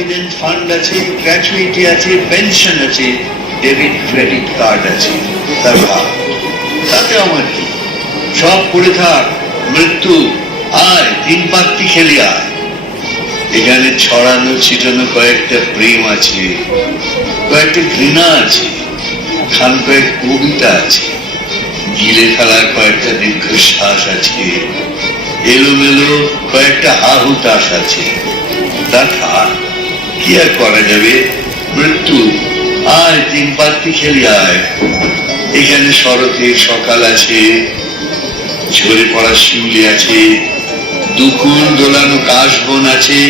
Provident fund আছে, gratuity আছে, pension আছে, ডেবিট ক্রেডিট কার্ড আছে। তাতে আমার কি? সব পড়ে থাক, মৃত্যু আয়, তিন পাত্তি খেলি আয়। এখানে ছড়ানো ছিটানো কয়েকটা প্রেম আছে, কয়েকটা ঘৃণা আছে, খান কয়েক কবিতা আছে, গিলে ফেলার কয়েকটা দীর্ঘশ্বাস আছে, এলোমেলো কয়েকটা হাহুতাস আছে। তা থাক, কি আর করা যাবে? মৃত্যু আয়, তিন পাত্তি খেলি আয়। এখানে শরতের সকাল আছে, ঝরে পড়া শিউলি আছে, দুকুল দোলানো কাশবন আছে,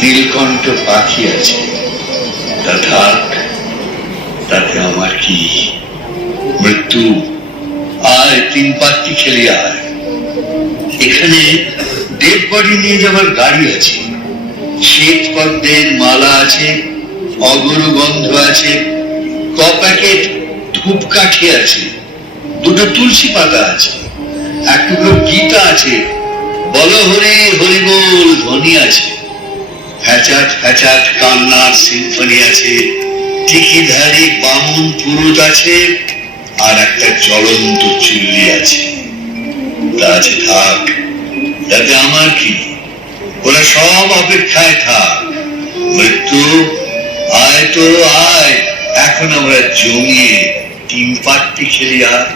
নীলকণ্ঠ পাখি আছে। তা থাক, তাতে আমার কি? মৃত্যু আয়, তিন পাত্তি খেলি আয়। এখানে ডেড বডি নিয়ে যাবার গাড়ি আছে, শ্বেত পদ্মের মালা আছে, অগরু গন্ধ আছে, ক প্যাকেট ধূপকাঠি আছে, দুটো তুলসী পাতা আছে, এক টুকরো গীতা আছে, বল হরি হরি বল ধ্বনি আছে, ফ্যাচাট ফ্যাচাট কান্নার সিম্ফনি আছে, টিকিধারী বামুন পুরুত আছে, আর একটা জ্বলন্ত চুল্লি আছে। তা আছে থাক, তাতে আমার কি? ওরা সব অপেক্ষায় থাক। মৃত্যু আয় তো আয়, এখন আমরা জমিয়ে তিন পাত্তি খেলি আর।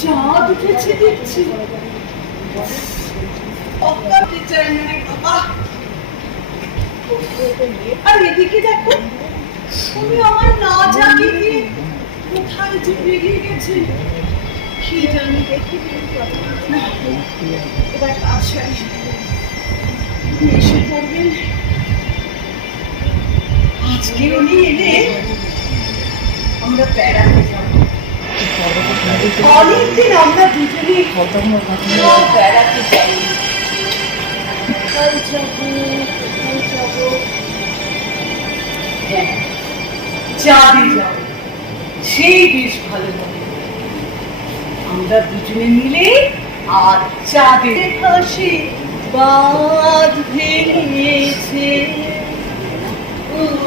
চাঁদ উঠেছে দেখছি। আর এদিকে দেখো, তুমি আমার না জানিয়ে দিয়ে কোথায় যে বেরিয়ে গেছে কি জানি। দেখি এবার আশায় এসে পড়বেন। আজকে উনি এলে আমরা বেড়াতে যাব। অনেকদিন আমরা দুজনে বেড়াতে যাই। কোথায় যাবো? হ্যাঁ, চাঁদে যাবো, সেই বেশ ভালো হবে। আমরা দুজনে মিলে আর চাঁদে হাসি বাঁধ ভেঙেছে,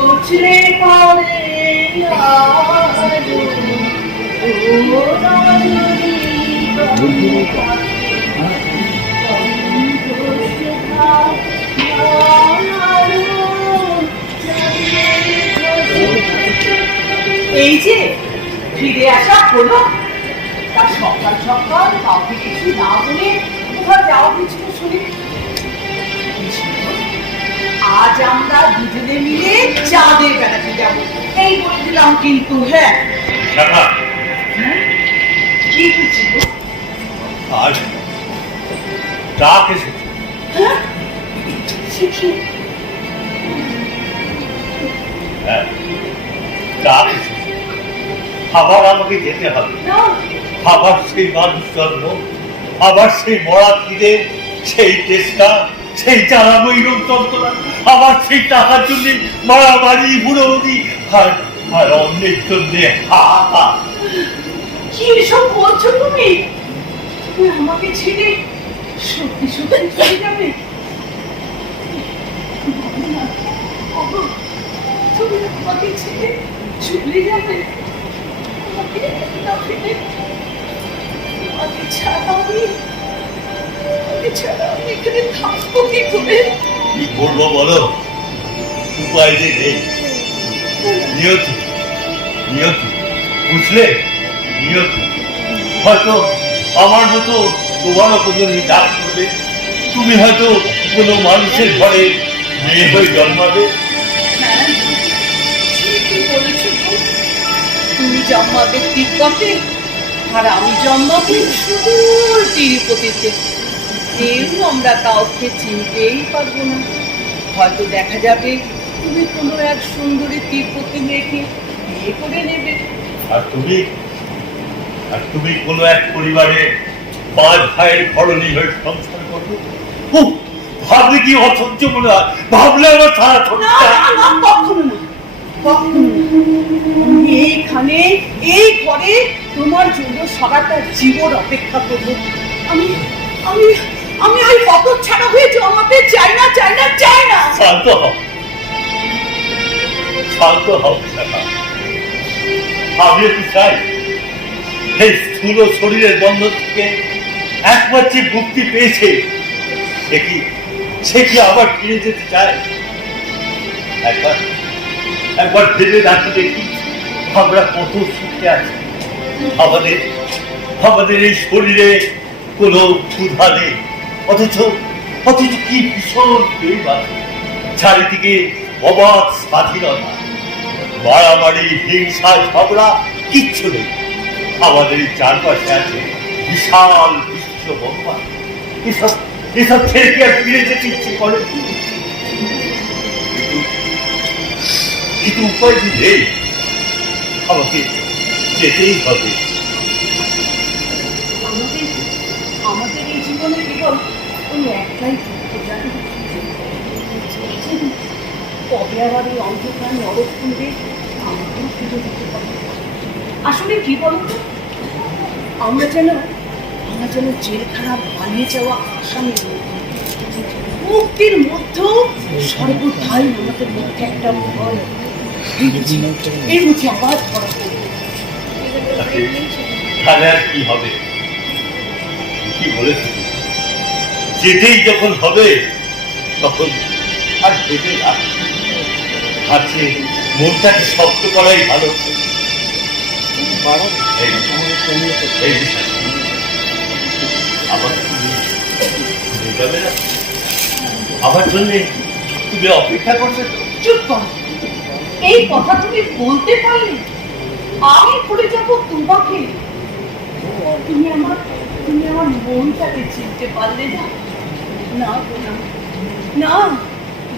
উঠলে পরে এই যে ফিরে আসা হলো, তার সকাল সকাল কাউকে কিছু না বলে কোথাও যাওয়া কিছু শুনি। আজ আমরা দুজনে মিলে চাঁদে বেড়াতে যাবো, এই বলে দিলাম কিন্তু। হ্যাঁ, কি হচ্ছে? আজ ডাক এসেছে। হ্যাঁ, হ্যাঁ, ডাক এসেছে। আবার আমাকে যেতে হবে, আবার সেই মানুষ জন্ম, আবার সেই মরা খিদে, সেই চেষ্টা, সেই জ্বালাময়ী রোগ যন্ত্রণা, আবার সেই টাকার জন্য মারামারি, হুড়োহুড়ি, আর অন্যের জন্য হা। কি এসব বলছো তুমি? তুমি আমাকে ছেড়ে সত্যি সত্যি চলে যাবে? তুমি আমাকে ছেড়ে চলে যাবে? ছাড়া আমি এখানে থাকবো কি করে? কি করবো বলো, উপায় যে নেই। নিয়তি, নিয়তি, বুঝলে? নিয়তি হয়তো আমার মতো তোমারও কোনো ডাক করবে, তুমি হয়তো কোনো মানুষের ঘরে মেয়ে হয়ে জন্মাবে। হ্যাঁ, ঠিকই বলেছ গো। তুমি জন্মাবে তিব্বতে, আর আমি জন্মাবো সুদূর তিরুপতিতে। কেউ আমরা কাউকে চিনতেই পারবো না। হয়তো দেখা যাবে তুমি কোনো এক সুন্দরী তিব্বতী মেয়েকে বিয়ে করে নেবে। আর তুমি, আর তুমি কোনো এক পরিবারে 5 ভাইয়ের ঘরণী হয়ে সংসার করবে। উফ, ভাবলে কি অসহ্য মনে হয়, ভাবলে আমার সারা না না না, কখনো না, কখনো না। আমি এইখানে এই ঘরে তোমার জন্য সারাটা জীবন অপেক্ষা করবো। আমি আমি আমি ওই পথর ছাড়া হয়ে জমাতে চাই না, চাই না, চাই না। শান্ত হও, শান্ত হও শাখা। আমি একটু চাই এই স্থূল শরীরের বন্ধন থেকে একবার যে মুক্তি পেয়েছে, সে কি আবার ফিরে যেতে চায়? একবার একবার ভেবে দেখো দেখি, আমরা কত সুখে আছি। আমাদের আমাদের এই শরীরে কোনো ক্ষুধা নেই, অথচ অথচ কি ভীষণ বেইমান। চারিদিকে অবাধ স্বাধীনতা, বাড়াবাড়ি, হিংসা, ঝগড়া কিচ্ছু নেই। আমাদের এই চারপাশে আছে বিশাল বিশ্ব ব্রহ্মাণ্ড। এসব এসব ছেড়ে কি আর ফিরে যেতে ইচ্ছে করে? কিন্তু উপায় যে নেই, আমাকে যেতেই হবে। আমাদের আমাদের এই জীবনে কেবল ওই একটাই দুঃখ, জানো? কবে আবার এই অন্ধকার নরকুণ্ডে আমাকেও ফিরে যেতে পারে। আসলে কি বলতো, আমরা যেন জেলখানা পালিয়ে যাওয়া আসামি। মুক্তির মধ্যেও সর্বদাই আমাদের মধ্যে একটা ভয়, এর মধ্যে আবার ধরা পড়বে। তাহলে আর কি হবে? কি বলেছি, যেতেই যখন হবে তখন আর ভেবে লাভ নেই। আছে মনটাকে শক্ত করাই ভালো। এই বিষয় আমার তুমি যাবে না? আমার জন্য তুমি অপেক্ষা করছো তো? চুপ কর, এই কথা তুমি বলতে পারলে? আমি ভুলে যাবো তোমাকে? তুমি আমার মনটাকে চিনতে পারলে না? না না না,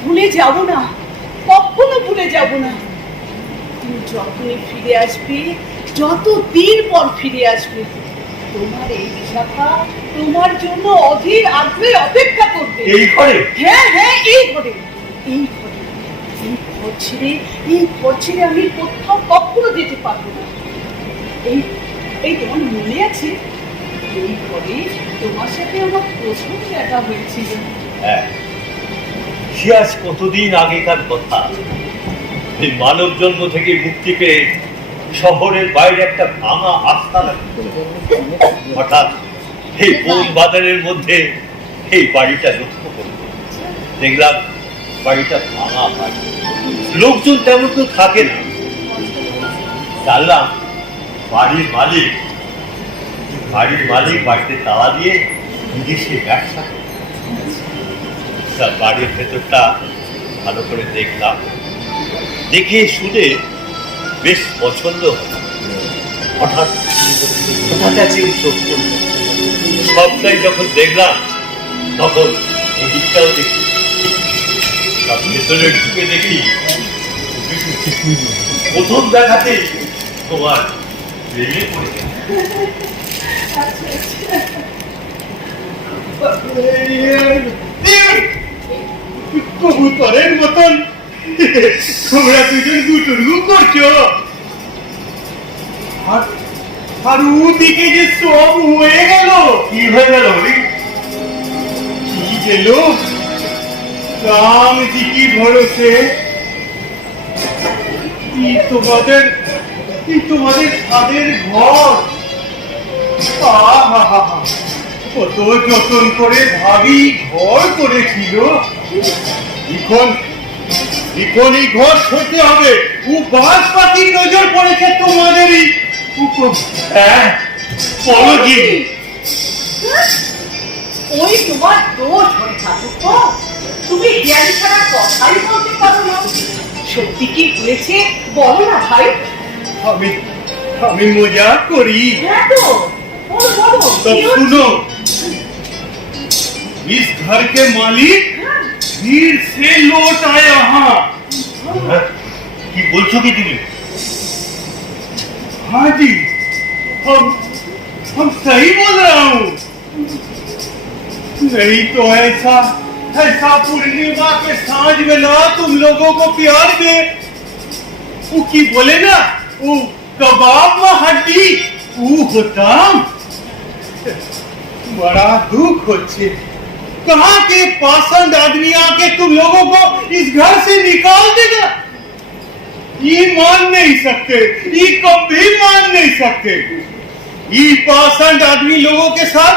ভুলে যাব না, কখনো ভুলে যাব না। তুমি যখনই ফিরে আসবে, যতদিন পর ফিরে আসবে, তোমার এই বিশাখা তোমার জন্য অধীর আগ্রহে অপেক্ষা করবে। এই ঘরে? হ্যাঁ হ্যাঁ, এই ঘরে, এই ঘরে। এই ঘর ছেড়ে আমি কোথাও কখনো যেতে পারবো না। এই এই তোমার মনে আছে, এই ঘরে তোমার সাথে আমার প্রথম দেখা হয়েছিল? হ্যাঁ, সে আজ কতদিন আগেকার কথা। এই মানব জন্ম থেকে মুক্তি পেয়ে শহরের বাইরে একটা ভাঙা আস্তানা, হঠাৎ এই বন বাজারের মধ্যে এই বাড়িটা লক্ষ্য করল। দেখলাম বাড়িটা ভাঙা বাড়ি, লোকজন তেমন কেউ থাকে না। জানলাম বাড়ির মালিক বাড়িতে তালা দিয়ে বিদেশে ব্যবসা করে। বাড়ির ভেতরটা ভালো করে দেখলাম, দেখে শুনে বেশ পছন্দ হলো। হঠাৎ আছে চোখ পড়ল। সবটাই যখন দেখলাম তখন এদিকটাও দেখি, সব ভেতরে ঢুকে দেখি প্রথম দেখাতে তোমার প্রেমে পড়ে গেল। কবুতরের মতন তোমরা দুজন গুটুরগু করছো, আর ওদিকে যে সব হয়ে গেল। কি হয়ে গেল? কি গেল? রাম জি কি ভরসে তোমাদের ছাদের ঘর। কত যতন করে ভাবি ঘর করেছিল, এখন এই ঘর ছুটতে হবে। ও বাস পাখির নজর পড়েছে তোমাদেরই উপর। হ্যাঁ বলো কি? ওই তোমার দোষ হয়ে থাকুক তো, তুমি জ্ঞানী ছাড়া কথাই বলতে পারো না। সত্যি কি হয়েছে বলো না ভাই। আমি মজাক করি। হ্যাঁ তো, বলো বলো। तब কি হচ্ছে? सुनो, इस घर के मालिक भीड़ से लौट आए यहाँ। কি বলছো কি তুমি? हाँ जी, हम सही बोल रहा हूँ। नहीं तो ऐसा पूर्णिमा के सांझ में ना तुम लोगों को प्यार दे। वो की बोले ना, वो कबाब में हड्डी वो होता। बड़ा दुख होच्छे। कहाँ के पासंद आदमी आके तुम लोगों को इस घर से निकाल देगा? ये मान नहीं सकते, ये कभी मान नहीं सकते। ये पासंद आदमी लोगों के साथ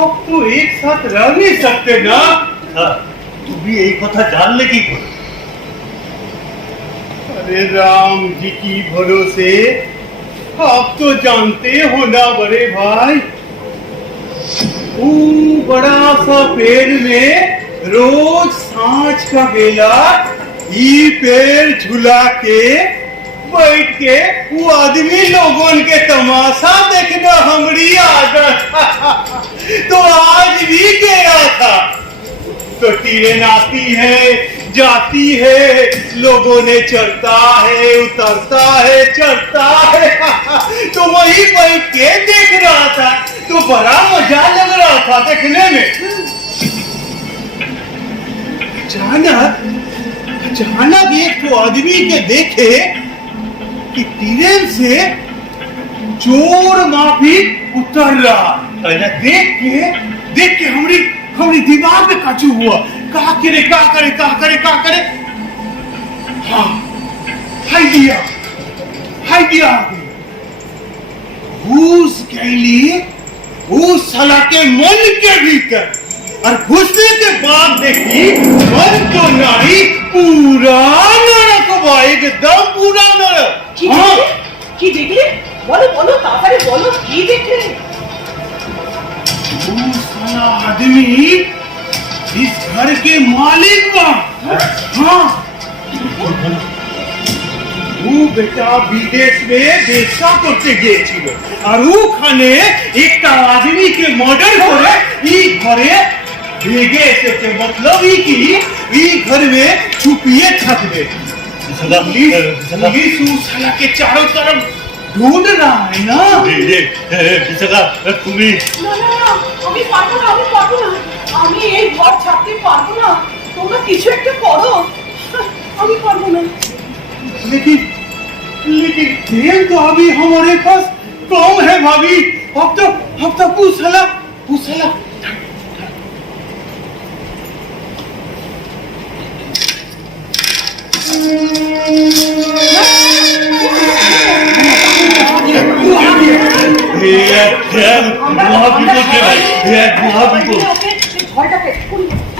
आप तो एक साथ रह नहीं सकते ना। তুমি এই কথা জানলে কি করে? अरे राम जी की भरोसे आप तो जानते हो ना बड़े भाई। वो बड़ा सा पेड़ में रोज सांझ का बेला ये पेड़ झुला के बैठ के वो आदमी लोगों के तमाशा देखना हमारी आदत। तो आज भी गया था। तो ट्रेन आती है जाती है, लोगों ने चढ़ता है उतरता है चढ़ता है। तो वही बैठ के देख रहा था, तो बड़ा मजा लग रहा था देखने में। अचानक एक तो आदमी के देखे कि ट्रेन से चोर माफी उतर रहा। देख के हमारी दिमाग में काचू हुआ। क्या करे। हाँ, आइडिया आ गया। घुस गई उस साला के मन के भीतर, और घुसने के बाद देखी मन तो नहीं, पूरा नरक हुआ, एकदम पूरा नरक। हाँ, কি দেখলে? বলো বলো তাড়াতাড়ি বলো, কি দেখলে? वो साला आदमी इस घर के मालिक बा। हाँ, वो बेटा विदेश में व्यवसा करते গিয়েছিল, আর ওখানে একটা আদমিকে মার্ডার করে এই ঘরে ভেগে এসেছে। मतलब কি এই घर में छुपिए থাকবে। पुलिस उस साला के चारों तरफ ढूंढ रहा है ना। বিশাখা তুমি না না না, আমি পারবো না, আমি এই ঘর ছাড়তে পারবো না। তোমরা কিছু একটা করো, আমি পারবো না। लेकिन तेल तो अभी हमारे पास कम है भाभी। अब तो पूछ साला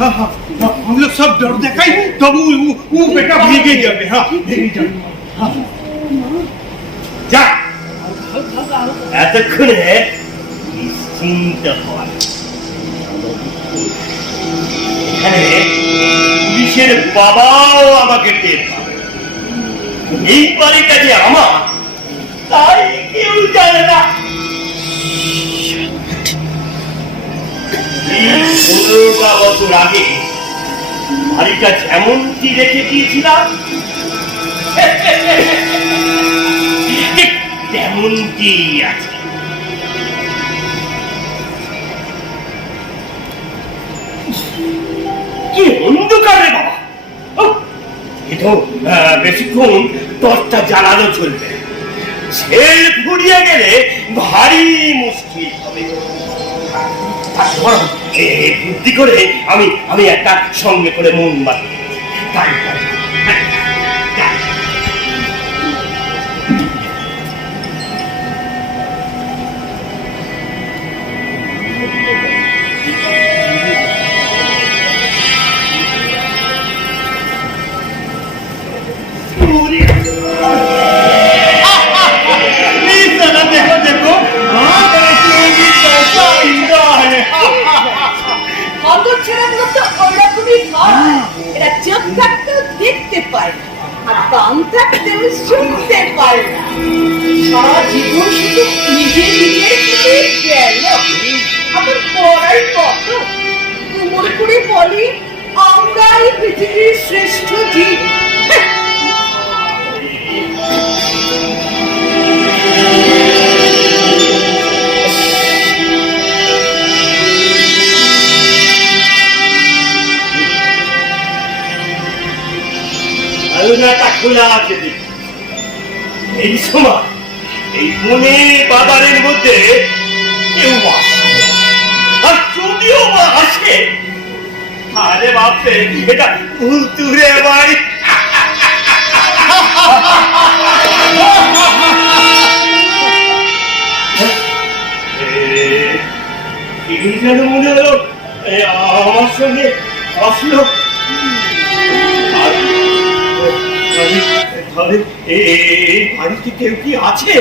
हाँ, हम लोग सब डर देखाई तब वो बेटा भीगे जाते। हाँ, भीगे जाते। हाँ, যা এতক্ষণে নিশ্চিন্ত হয়। এখানে পুলিশের বাবাও আমাকে টের পাবে। এই বাড়িটা যে আমার তাই কেউ জানে না। 15টা বছর আগে বাড়িটা যেমনটি রেখে দিয়েছিলাম ঠিক তেমনটি আছে। কি অন্ধকারে বাবা! এ তো বেশিক্ষণ টর্চটা জ্বালানো চলবে। ছেল ফুরিয়ে গেলে ভারী মুশকিল হবে। বুদ্ধি করে আমি একটা সঙ্গে করে মোমবাতি তাই देखो देखो हाँ भी कैसा इंदा है অত ছেলেগুলো তো ওরকমই হয় এরা চোখ থাকতেও দেখতে পায় না আর কান থাকতেও শুনতে পায় না সারা জীবন শুধু নিজের প্রতি গেল আবার পড়াই কত মনে করে বলি আমরাই পৃথিবীর শ্রেষ্ঠ জীব আলনাটা খোলা আছে দেখি। এই সময় এই বনে বাজারের মধ্যে কেউ আসে না। আর যদিও বা আসে আরে বাপরে এটা ভুতুরে বাড়ি এই যেন মনে হলো আমার সঙ্গে আসলো এই বাড়িতে কেউ কি আছে?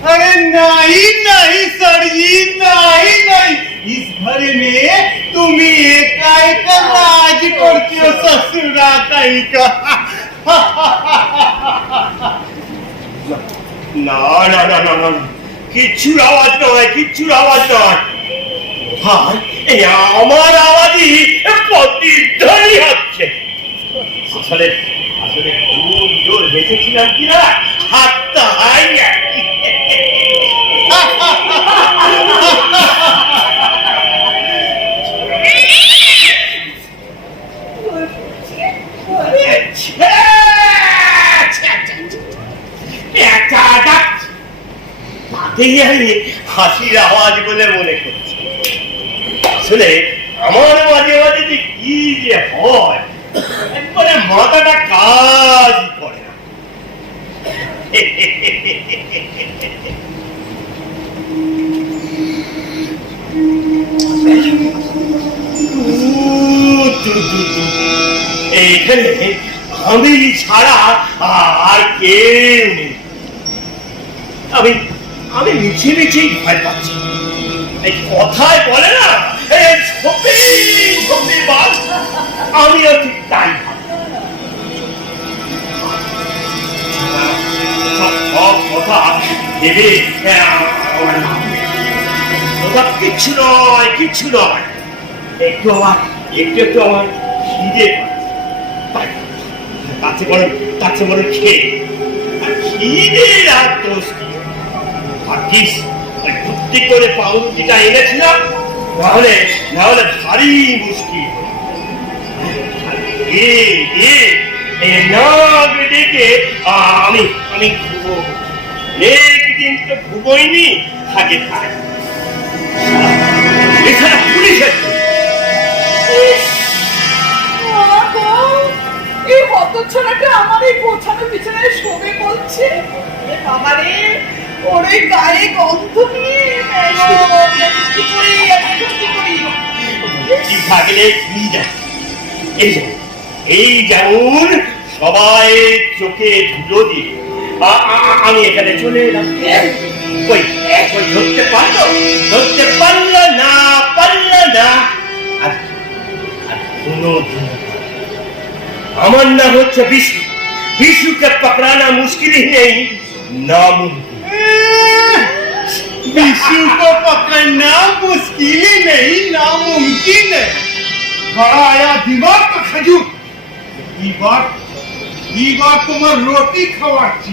अरे नहीं नहीं सर जी नहीं नहीं इस घर में तुम एका एक राज करते हो ससुरा कहीं का না না না না না কিচ্ছুর আওয়াজ নয় কিচ্ছুর আওয়াজ নয় ভাই এই আমার আওয়াজই প্রতিধ্বনি হচ্ছে আসলে আসলে খুব জোর হেসেছিলাম কিনা হাতটা হাই আমি হাসির আওয়াজ বলে মনে করছি আসলে আমার মাঝে মাঝে যে কি যে হয় একবারে মাথাটা কাজ করে না এইখানে আমি ছাড়া আর কেউ নেই আমি আমি মিছিয়ে মিছিয়ে ভয় পাচ্ছি এই কথায় বলে না আমিও ঠিক তাই সব কথা ভেবে কিচ্ছু নয় কিচ্ছু নয় একটু একটু আমার খিদে তাতে বরং খেয়ে খিদে আর দোষ কি ভাগ্যিস বুদ্ধি করে পাউরুটিটা এনেছিলাম নাহলে নাহলে ভারী মুশকিল ডেকে আমি আমি ঘুমো একদিন তো ঘুমোইনি থাকে থাকে এছাড়া পুলিশ আছে এই হতচ্ছাড়াটা আমার এই গোছানো বিছানায় শোবে বলছে বাবারে ওর ওই গায়ে গন্ধ নিয়ে কি করি কি থাকলে কি যায় এই যেমন সবাই চোখে ধুলো দিয়ে আমি এখানে চলে এলাম ওই ধরতে পারলো না আর কোনো আমার নাম হচ্ছে বিশু বিশুকে पकड़ाना मुश्किल ही नहीं नामुमकिन विशु को पकड़ना मुश्किल ही नहीं नामुमकिन है बड़ा आया दिमाग का खजूर এই বার তোমার রুটি খাওয়াচ্ছি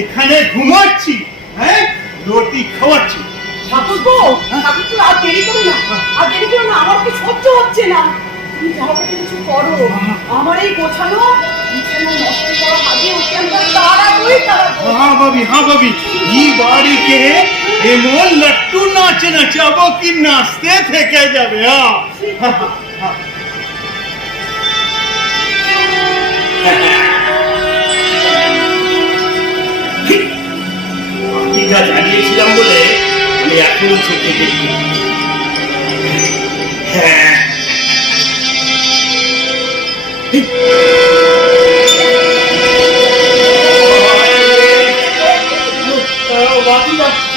এখানে ঘুমাচ্ছি হ্যাঁ রুটি খাওয়াচ্ছি ঠাকুরপো আর দেরি করো না আমার তো সহ্য হচ্ছে না তুমি তাড়াতাড়ি কিছু করো আমার এই গোছানো বিছানা নষ্ট করা আগে ওকে আমরা তাড়াতাড়ি हाँ भाभी ये बाड़ी के एमोन लट्टू नाचे नचाबो की नाचते थे क्या जावे हाँ জানিয়েছিলাম বলে আমি এখনো চোখে দেখি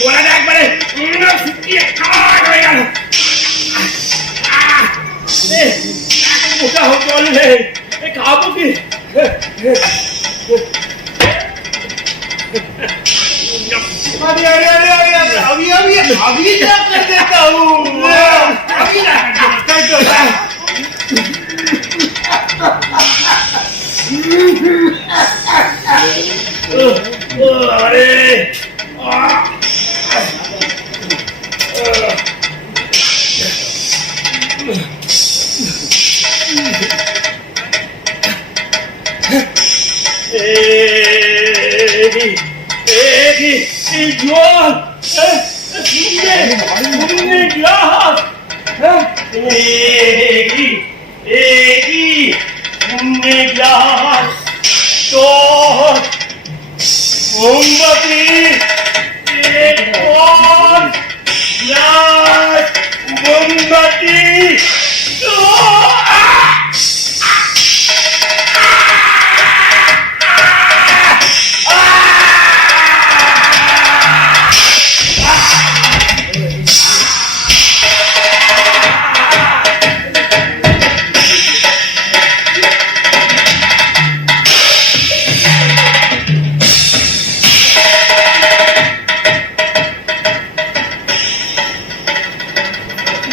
গোলাটা একবারে শুকিয়ে কাঠ হয়ে গেল। ওটা বললে খাবো কি? अरे अरे अरे अरे अरे अभी अभी अभी क्या कर देता हूँ अभी ना कर दो अरे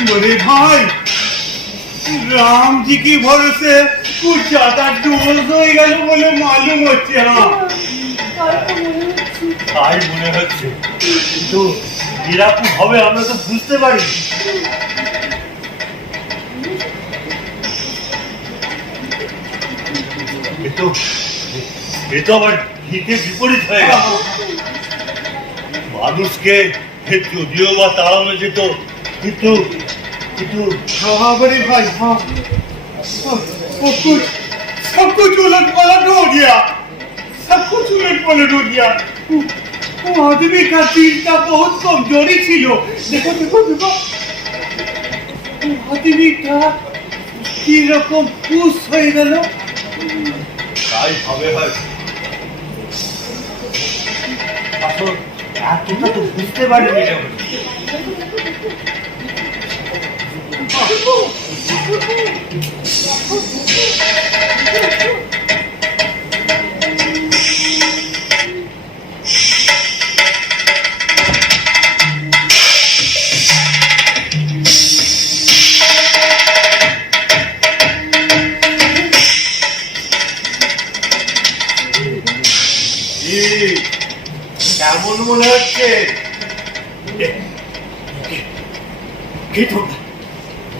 बड़े भाई राम जी की भरोसे कुछ ज्यादा डोज हो गया बोले मालूम होच्छे हाँ তাই মনে হচ্ছে, কিন্তু এরকম হবে আমরা তো বুঝতে পারি। এ তো আবার হিতে বিপরীত হয়ে গেল। মানুষকে যদিও বা তাড়ানো যেত, কিন্তু কিন্তু हाँ बड़े भाई हाँ सब कुछ उलट पलट हो गया सब कुछ उलट पलट हो गया वो आदमी का दिलটা बहुत कमजोरी ছিল देखो देखो देखो आदमीটা কি রকম পুষ হয়ে গেল তাই হবে হয়। আসল এতটা তো বুঝতে পারিনি কেমন। কেমন মনে হচ্ছে? কে তোমরা?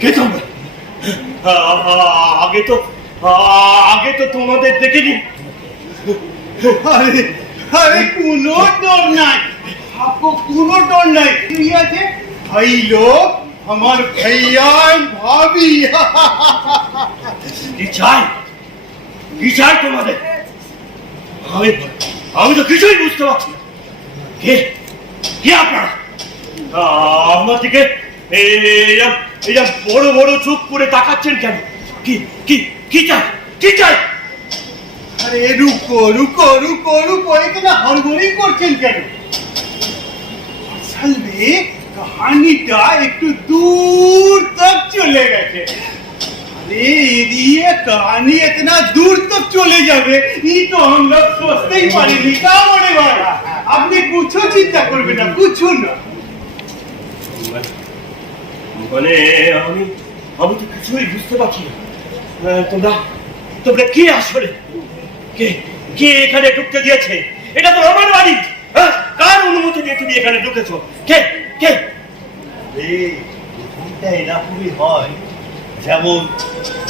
কে তোমরা? আগে তো তোমাদের দেখিনি। अरे अरे কোনো डर নাই आपको কোনো डर নাই ঠিক আছে ভাই লোক আমার ভাইয়া ভাবি কি চাই? কি চাই তোমাদের? আমি তো কিছুই বুঝতে পারছি না। কে কে আপনারা? আমার দিকে এরকম বড় বড় চোখ করে তাকাচ্ছেন কেন? কি কি কি চাই? কি চাই? अरे रुको रुको रुको रुको इतना हड़बड़ी করছেন কেন असल में कहानीটা একটু दूर तक चले গেছে अरे ये कहानी इतना दूर तक चले যাবে ये तो हम लोग सोचते ही पारिনি का বড় ভাই আপনি কিছু চিন্তা করবেন না কিছু না মানে আমি তো কিছুই বুঝতে পারছি না। তোমরা কে আসলে? কে কে এখানে ঢুকতে দিয়েছে? এটা তো আমার বাড়ি। কার অনুমতি নিয়ে তুমি এখানে ঢুকেছো? কে কে? প্রথমটা এরকমই হয়, যেমন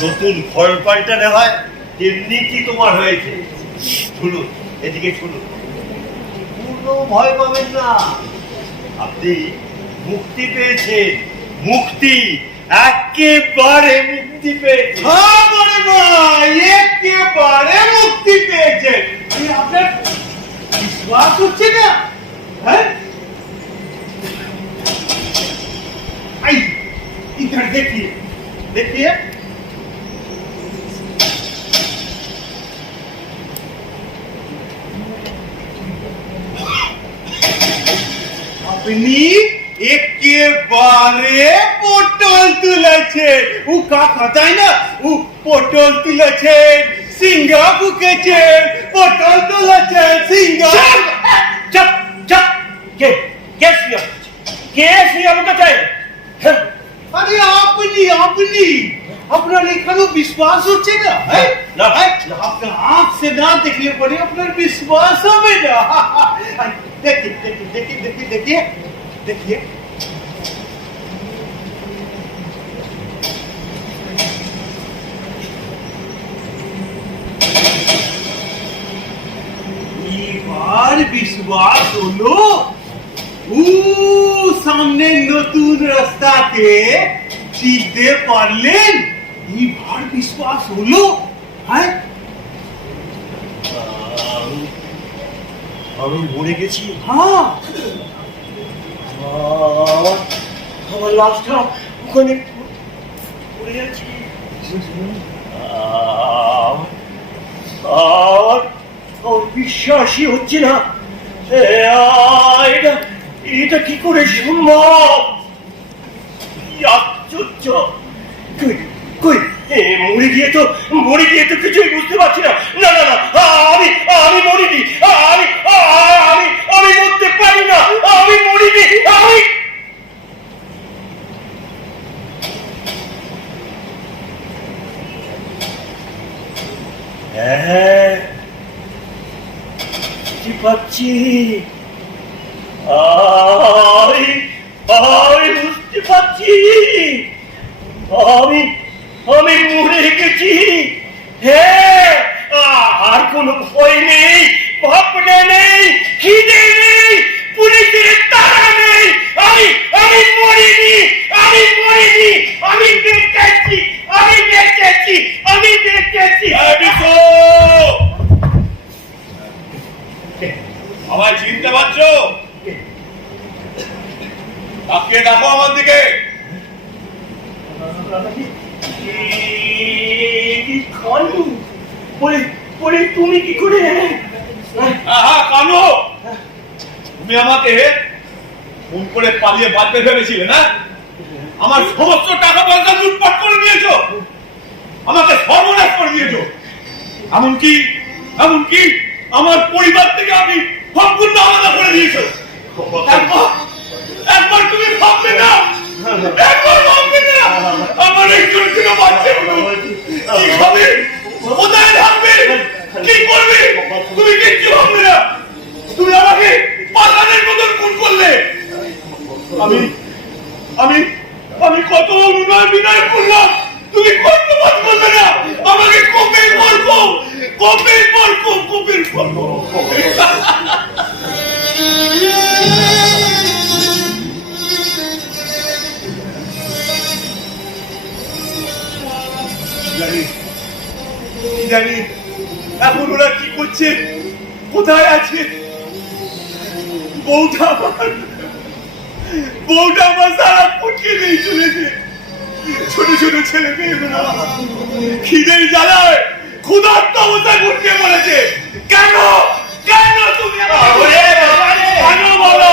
নতুন ঘর পাল্টানো হয় তেমনি কি তোমার হয়েছে। শুনুন, এদিকে শুনুন, কোনো ভয় পাবেন না। আপনি মুক্তি পেয়েছেন, মুক্তি, একেবারে মুক্তি পেয়েছেন। হ্যাঁ বড় ভাই একেবারে মুক্তি পেয়েছে আপনার বিশ্বাস হচ্ছে না হ্যাঁ आई इधर देखिए देखिए আপনি একেবারে পটল তুলেছেন। ও কাকা তাই না? ও পটল তুলেছেন, সিঙ্গা বুকেছেন, পটল তুলেছেন, সিঙ্গা। চুপ চুপ। কে কে শুয়ে কে শুয়ে আমাকে চাই? আরে আপনি আপনার এখানেও বিশ্বাস হচ্ছে না? হ্যাঁ? না। আপনার আঁখ সে না দেখলে পরে আপনার বিশ্বাস হবে না। देखिए এবার বিশ্বাস হলো। সামনে নতুন রাস্তাকে চিনতে পারলেন? এবার বিশ্বাস হলো। হ্যাঁ, আমি মরে গেছি। হ্যাঁ, আমার লাশটা ওখানে পড়ে যাচ্ছি। আমার বিশ্বাসই হচ্ছে না। এটা কি করে সম্ভব? কি আশ্চর্য! কই মরে গিয়ে তো কিছুই বুঝতে পারছি না। না না না, আমি মরিনি। আমি মরতে পারি না। আমি মরিনি। হ্যাঁ, বুঝতে পারছি। আমি বুঝতে পারছি। আমি মরে গেছি। হ্যাঁ, আর কোনো ভয় নেই, ভাবনা নেই, খিদে নেই, পুলিশের তাড়া নেই। আমি মরিনি। আমি বেঁচেছি। আমায় চিনতে পারছো? তাকে ডাকো আমার দিকে। তুমি কি করে? কানো, তুমি আমাকে ফোন করে পালিয়ে বাঁচতে ভেবেছিলে না? আমার সমস্ত টাকা পয়সা লুটপাট করে নিয়েছো, আমাকে সর্বনাশ করে দিয়েছো। এমনকি আমার পরিবার থেকে আমি সম্পূর্ণ আলাদা করে দিয়েছো। একবার তুমি ভাববে না? আমার এই ছোট ছোট বাচ্চাগুলো কি খাবে, কোথায় থাকবে, কি করবে? তুমি কিচ্ছু ভাববে না। তুমি আমাকে পাগলের মতন খুন করলে। আমি কত অনুনয় বিনয় করলাম, তুমি কর্তবাদ করলে না। আমাকে কোপের পরবো। জানি এখন ওরা কি করছে, কোথায় আছে? বউটা আমার সারা ফুটকে নিয়ে চলেছে। ছোট ছোট ছেলে মেয়েগুলো খিদের জ্বালায় ক্ষুধার্ত অবস্থায় ঘুরতে পড়েছে। কেন তুমি কেন বলো? কেন বলো?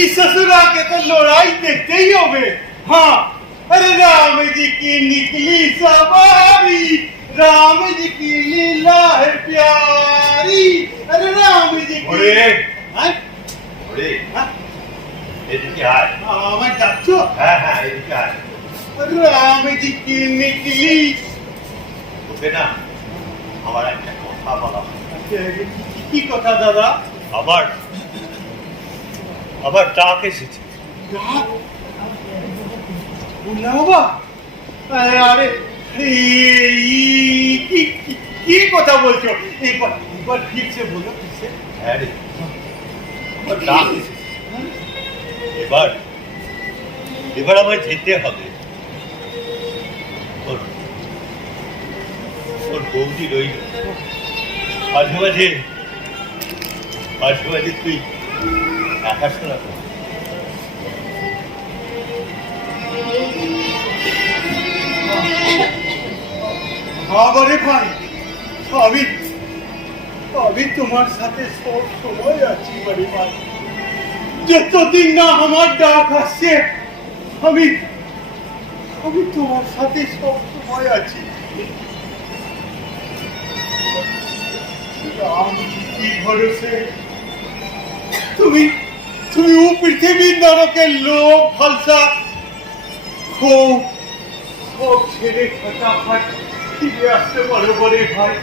इस ससुरा के तो लड़ाई देखते ही होगे। हाँ, अरे राम जी की निकली सवारी, राम जी की लीला है प्यारी। अरे राम जी की এদিকে আয়। मैं डाक्टो হ্যাঁ, এদিকে আয়। राम जी की निकली। ওকে না, আমার একটা কথা বলা। কি কথা দাদা? আবার ডাক এসেছে। বাবা, আরে কি কথা বলছো? একবার ঠিক সে বলো। হ্যাঁ রে, আবার ডাক এসেছে। এবার আমায় যেতে হবে। ওর বৌদি রইল। মাঝে মাঝে তুই দেখাশোনা করো। আবারে ভাই, আমি আমি তোমার সাথে সব সময় আছি বারে ভাই। যতদিন না আমার ডাক আসছে, আমি আমি তোমার সাথে সব সময় আছি। রাম কি ভরসে, তুমি তুমি ও পৃথিবীর নরকের লোক ফালসা খুব সব ছেড়ে ফটাফট ফিরে আসতে পারো বলে ভাই।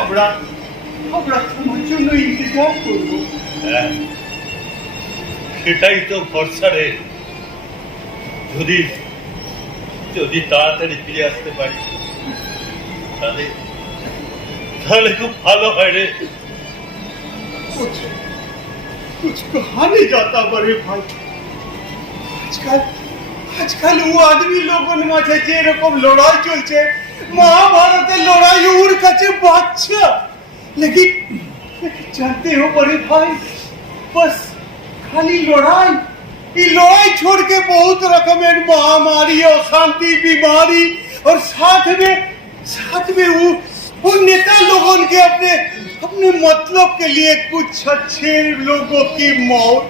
আমরা আমরা তোমার জন্য ইন্তজার করবো। হ্যাঁ, সেটাই তো ভরসা রে। যদি যদি তাড়াতাড়ি ফিরে আসতে পারি তাহলে তাহলে খুব ভালো হয় রে। कुछ कहा नहीं जाता बड़े भाई। आजकल आजकल वो आदमी लोगों মাঝে যে রকম লড়াই চলছে, মহাভারতের লড়াই ওর কাছে বাচ্চা। लेकिन जानते हो बड़े भाई, बस खाली लड़ाई, ये लड़ाई छोड़ के बहुत रकमेर महामारी और शांति बीमारी, और साथ में वो नेता लोगों के अपने अपने मतलब के लिए कुछ अच्छे लोगों की मौत,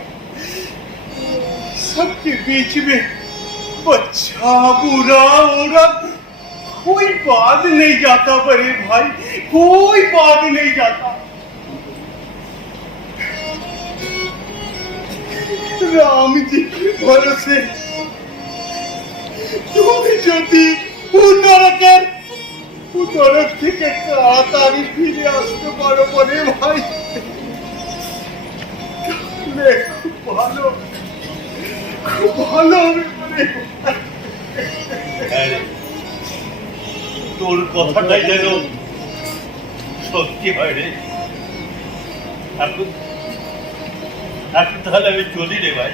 सबके बीच में बच्चा बूढ़ा औरत, कोई बात नहीं जाता बड़े भाई, कोई बात नहीं जाता। राम जी के भरोसे তুমি যদি নরক থেকে তাড়াতাড়ি ফিরে আসতে পারো বলে ভাই, তাহলে খুব ভালো হবে বলে ভাই। হ্যাঁ রে, তোর কথাটাই যেন সত্যি হয় রে। এখন এখন তাহলে আমি চলি রে ভাই,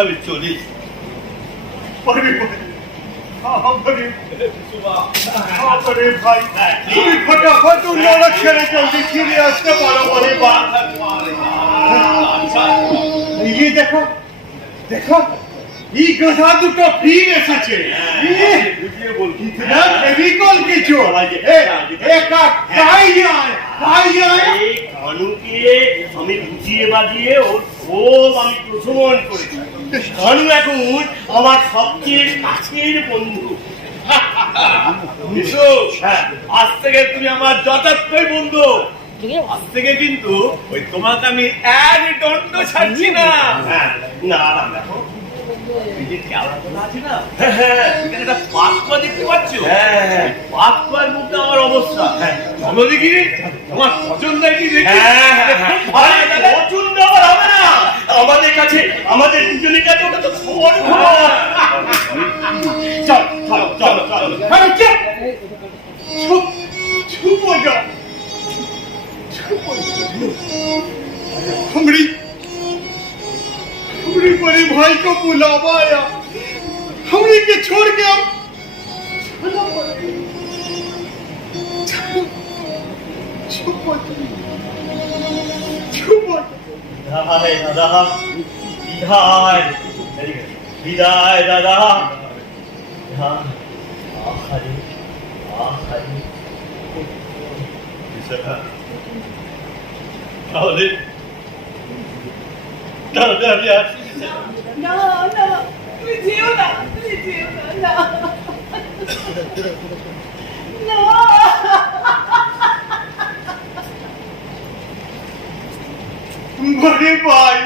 আমি চলি। বলে ভাই, বলে ভাই, তুমি ফটাফট নরক ছেড়ে জলদি ফিরে আসতে পারো বলে ভাই। ये देखो देखो, ये गधा দুটো ফিরে এসেছে। कितना केमिकल কিছু কানুকে আমি বুঝিয়ে বাজিয়ে ওর খুব আমি প্রশমন করেছি। কানু এখন আমার সবচেয়ে কাছের বন্ধু। বিশু, আজ থেকে তুমি আমার যথার্থই বন্ধু। আজ থেকে কিন্তু ওই তোমাকে আমি এক দণ্ড ছাড়ছি না। না না দেখো, এই যে কেওড়াতলা আছে না, এখানে একটা পাতকুয়া দেখতে পাচ্ছ? পাতকুয়ার মধ্যে আমার অবস্থা। চলো দেখি, তোমার পছন্দ কি দেখি। পছন্দ আবার হবে না, আমাদের কাছে, আমাদের দুজনের কাছে ওটা তো সমান। চল চল চল চল। चुप हो जाओ, हमारी बड़े भाई को बुलावा आया, हमने के छोड़ के हम चुप हो जाओ। বিদায় দাদা, বিদায় বিদায় দাদা। আহারে আহারে, তাহলে তাহলে আমি আসি। না না, তুমি যেও না, তুমি যেও না, না না। बड़े भाई,